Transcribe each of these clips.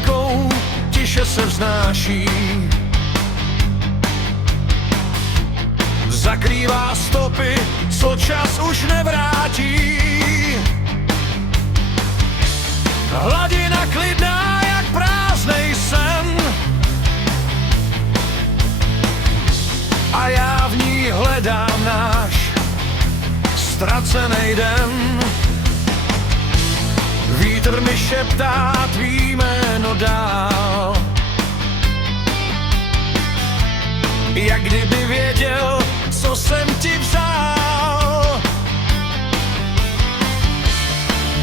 řekou tiše se vznáší. Zakrývá stopy, co čas už nevrátí. Hladina klidná jak prázdnej sen, a já v ní hledám náš ztracený den. Vítr mi šeptá tvý jméno dál, jak kdyby věděl, co jsem ti vzal.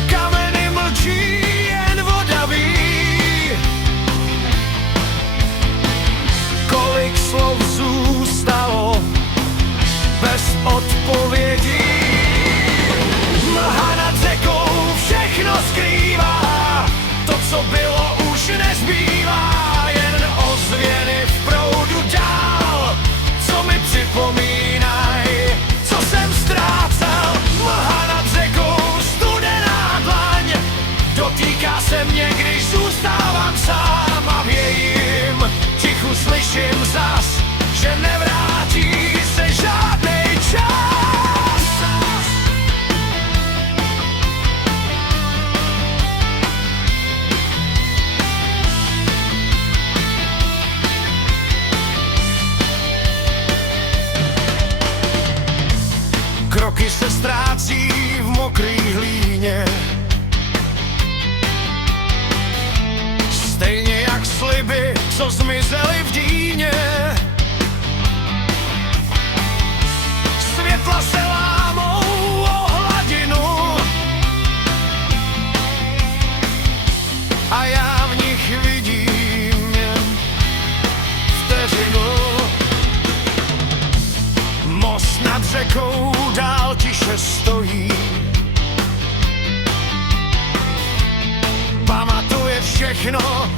Kameny mlčí, jen voda ví, kolik slov zůstalo bez odpovědí. Mlha nad řekou všechno skrývá, to, co bylo, už nezbývá, jen ozvěny v proudu dál, co mi připomínaj, co jsem ztrácel. Mlha nad řekou, studená dlaň, dotýká se mě, když zůstávám sám, a v jejím tichu slyším zas, že nevrátí se žádnej čas. Kroky se ztrácí v mokrý hlíně, stejně jak sliby, co zmizely v dýně. Světla se lámou o hladinu a já v nich vidím jen vteřinu. Most nad řekou dál tiše stojí, pamatuje všechno,